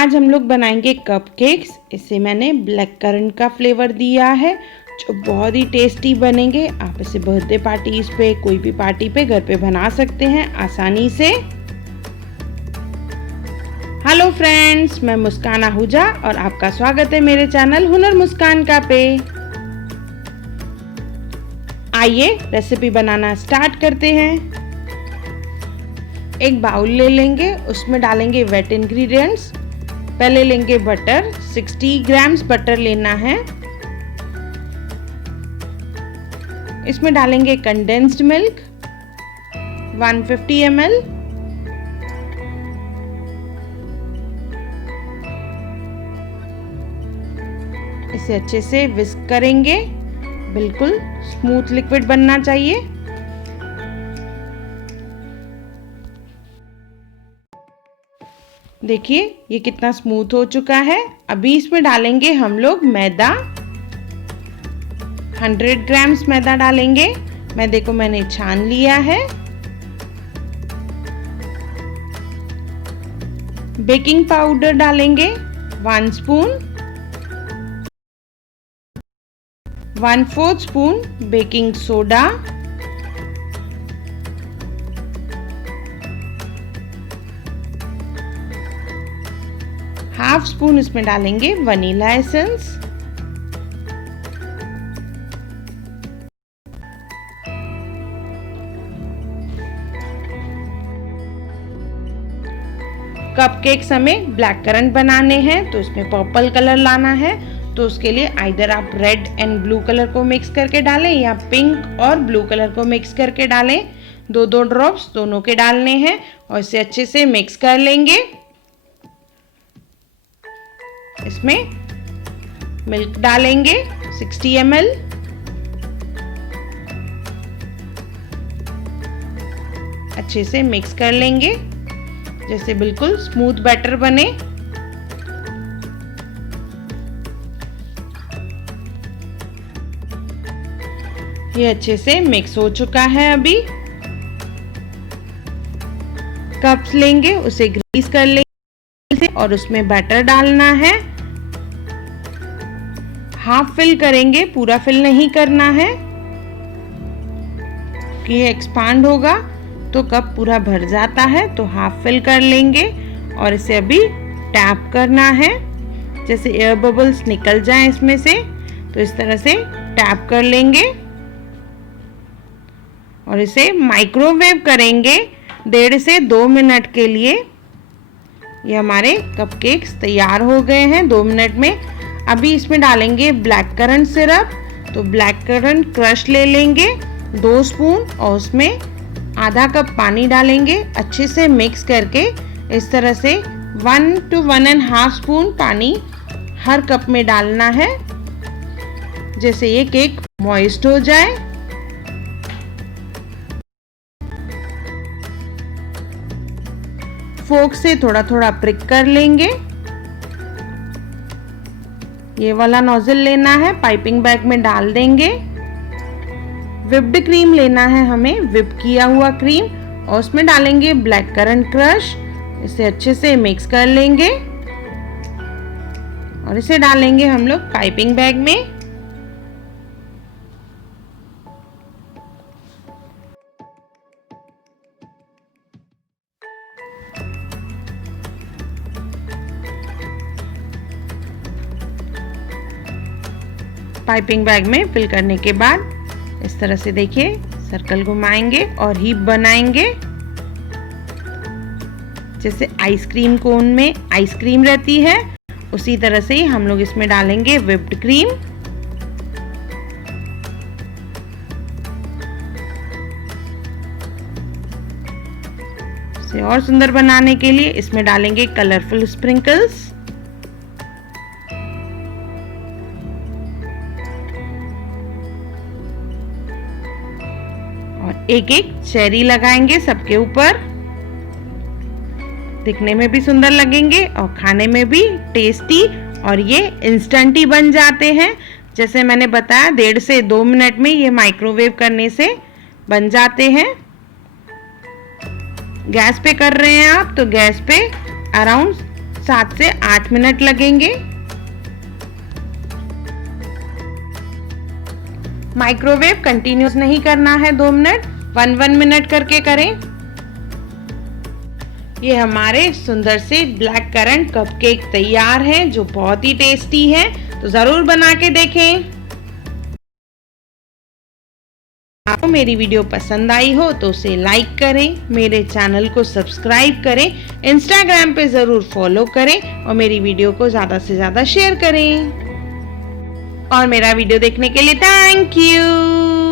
आज हम लोग बनाएंगे कपकेक्स। इसे मैंने ब्लैक करंट का फ्लेवर दिया है जो बहुत ही टेस्टी बनेंगे। आप इसे बर्थडे पार्टीज पे, कोई भी पार्टी पे घर पे बना सकते हैं आसानी से। हेलो फ्रेंड्स, मैं मुस्कान आहूजा और आपका स्वागत है मेरे चैनल हुनर मुस्कान का पे। आइए रेसिपी बनाना स्टार्ट करते हैं। एक बाउल ले लेंगे, उसमें डालेंगे वेट इंग्रेडिएंट्स। पहले लेंगे बटर, 60 ग्राम्स बटर लेना है। इसमें डालेंगे कंडेंस्ड मिल्क 150 ml। इसे अच्छे से विस्क करेंगे, बिल्कुल स्मूथ लिक्विड बनना चाहिए। देखिए ये कितना स्मूथ हो चुका है। अभी इसमें डालेंगे हम लोग मैदा, 100 ग्राम्स मैदा डालेंगे। मैदे को मैंने छान लिया है। बेकिंग पाउडर डालेंगे 1 spoon, 1/4 spoon baking soda, half spoon इसमें डालेंगे वनीला एसेंस, कपकेक्स हमें ब्लैक करंट बनाने हैं तो इसमें पर्पल कलर लाना है। तो उसके लिए आइदर आप रेड एंड ब्लू कलर को मिक्स करके डालें या पिंक और ब्लू कलर को मिक्स करके डालें। 2-2 ड्रॉप्स दोनों के डालने हैं और इसे अच्छे से मिक्स कर लेंगे। इसमें मिल्क डालेंगे 60 ml। अच्छे से मिक्स कर लेंगे जैसे बिल्कुल स्मूथ बैटर बने। ये अच्छे से मिक्स हो चुका है। अभी कप्स लेंगे, उसे ग्रीस कर लेंगे और उसमें बैटर डालना है। हाफ फिल करेंगे, पूरा फिल नहीं करना है कि ये एक्सपांड होगा तो कप पूरा भर जाता है। तो हाफ फिल कर लेंगे और इसे अभी टैप करना है जैसे एयर बबल्स निकल जाएं इसमें से। तो इस तरह से टैप कर लेंगे और इसे माइक्रोवेव करेंगे 1.5 से 2 मिनट के लिए। ये हमारे कपकेक्स तैयार हो गए हैं 2 मिनट में। अभी इसमें डालेंगे ब्लैक करंट सिरप। तो ब्लैक करंट क्रश ले लेंगे 2 स्पून और उसमें आधा कप पानी डालेंगे। अच्छे से मिक्स करके इस तरह से 1 to 1.5 स्पून पानी हर कप में डालना है जैसे ये केक मॉइस्ट हो जाए। फोक से थोड़ा थोड़ा प्रिक कर लेंगे। ये वाला नोजल लेना है, पाइपिंग बैग में डाल देंगे। व्हिप्ड क्रीम लेना है हमें, व्हिप किया हुआ क्रीम, और उसमें डालेंगे ब्लैक करंट क्रश। इसे अच्छे से मिक्स कर लेंगे और इसे डालेंगे हम लोग पाइपिंग बैग में। पाइपिंग बैग में फिल करने के बाद इस तरह से देखिए सर्कल घुमाएंगे और हीप बनाएंगे जैसे आइसक्रीम कोन में आइसक्रीम रहती है उसी तरह से ही हम लोग इसमें डालेंगे व्हिप्ड क्रीम। इसे और सुंदर बनाने के लिए इसमें डालेंगे कलरफुल स्प्रिंकल्स और एक एक चेरी लगाएंगे सबके ऊपर। दिखने में भी सुंदर लगेंगे और खाने में भी टेस्टी। और ये इंस्टेंट ही बन जाते हैं, जैसे मैंने बताया 1.5 से 2 मिनट में ये माइक्रोवेव करने से बन जाते हैं। गैस पे कर रहे हैं आप तो गैस पे अराउंड 7 से 8 मिनट लगेंगे। माइक्रोवेव कंटिन्यूस नहीं करना है, 2 मिनट, 1 मिनट करके करें। ये हमारे सुंदर से ब्लैक करंट कपकेक तैयार है जो बहुत ही टेस्टी है, तो ज़रूर बना के देखें। आपको मेरी वीडियो पसंद आई हो तो उसे लाइक करें, मेरे चैनल को सब्सक्राइब करें, इंस्टाग्राम पे ज़रूर फॉलो करें और मेरी वीडियो को ज़्यादा से ज़्यादा शेयर करें। और मेरा वीडियो देखने के लिए थैंक यू।